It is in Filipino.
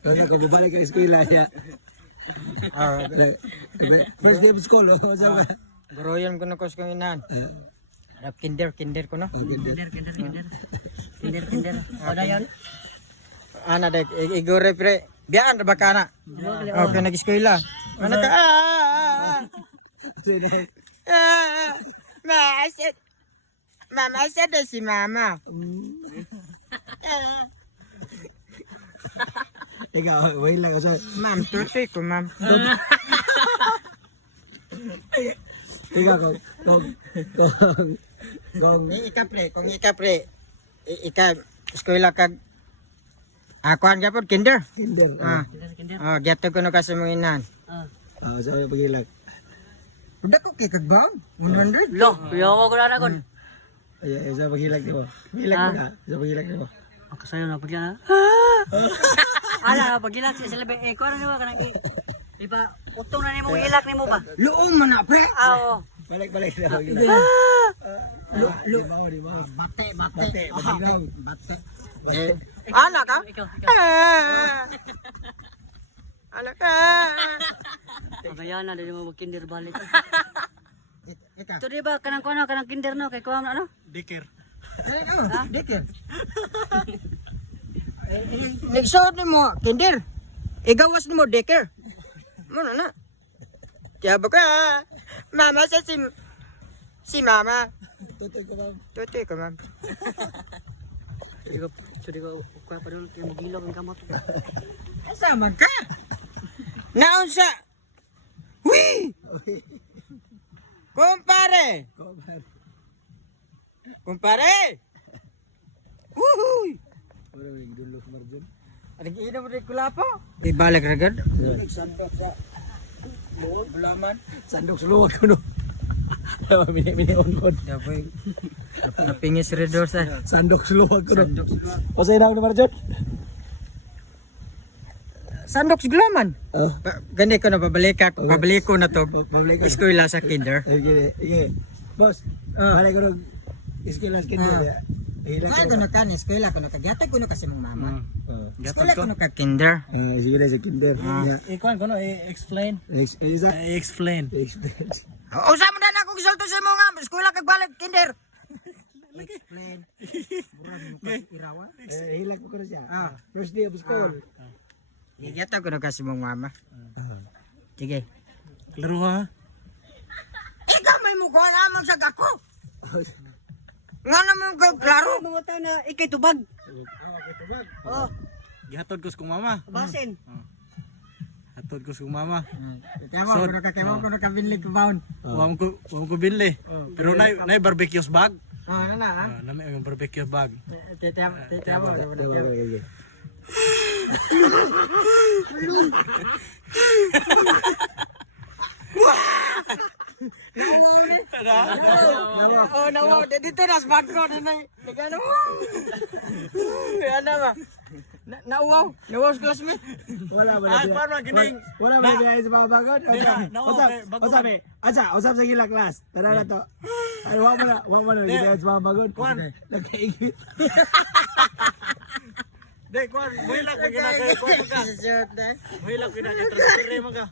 Ano ko babalik ka eskwela siya. First day of school, sama. Guruyan ko na ko sa inan. Kinder ko no. Kinder. Ada yan? Ana dek igore pre. Biyan ba ka na? Okay nag-eskwela. Ano ka? Mama said si mama. Ikaw, wait lang. Ma'am, tutoy ko ma'am. Ikaw, kung Kung ika pre, eskwela kag akuan gyapon kinder. kinder. Gato ko no kasi mo inan. So, pagilag. Udah ko kikag ba? 100. Lo, yo ko na kon. Ay, sa pagilag mo. Pagilag mo ka. Sa pagilag mo. Ako sayo na pagyan. Ala, pagilak sila ba ko ano ba kanang iba utong na nimo ilak nimo ba? Luong man na pre. Oo. Balik na pagilag. Di ba? Bate. Pagilag. Bate. Anak ka? Ikaw. Anak ka? Pagayan na dili mo kinder balik. Ika. Ito di ba kanang kono kanang kinder no kay kuam ano? Diker. Dikir. Nagsuot ni mo kinder. Igawas ni mo dikir. Muna na. Kaya ba ka? Mama sa si mama. Tutoy ko ma'am. Di ko kuha pa dulu kay magilong ang kamot. Sama ka? Naon sa? Hui! Kumpare! Wuhuy! Wala yung dulo margin. Adik ina mo rin kulapo? Ibalik ragad? Sandok suluwag ko no. Mini-on ko. Dapoy. Napingis redor sa. Sandok suluwag ko no. O sa inang margin? Sandok siglaman. Gani ko na pabalik ko na to. Pabalik ko. Eskwela sa kinder. Sige. Boss, balik ko ng eskwela sa kinder. Kaya ko na ka na eskwela ko na kagyatay ko na kasi mong mama. Eskwela ko na ka kinder. Sige na sa kinder. Ikuan kono explain. Explain. Usa mo na ako gisulto sa mo nga eskwela kag balik kinder. Explain. Irawa. Hilak ko na siya. First day of school. Kagyatay ko na kasi mong mama. Sige. Klaro ha. Ikaw may mukha naman sa gako. Nga naman ka klaro. Mga taon na ikay tubag. Oh, Gihatod ko sa kong mama. basin. Hatod ko sa kong mama. Tama ko na kabinlig ko baon. Wam ko binli. Pero nay barbecues bag. Ano na ha? Nami ang barbecue bag. Tama. Oh, nawaw. Dito nas bagko na nagano. Ano ba? Nauwaw. Nauwaw sa classmate. Wala ba Ah, na paano gining? Wala ba na sa mga bagon? Usap sa gila class. Tara na to. Ay, wag mo na gila sa mga bagon. Nagkaigit. Dek, kwan, muhilak ko ginagay. Kwan ka. Joke na. Muhilak ko ginagay. Transfer mo ka.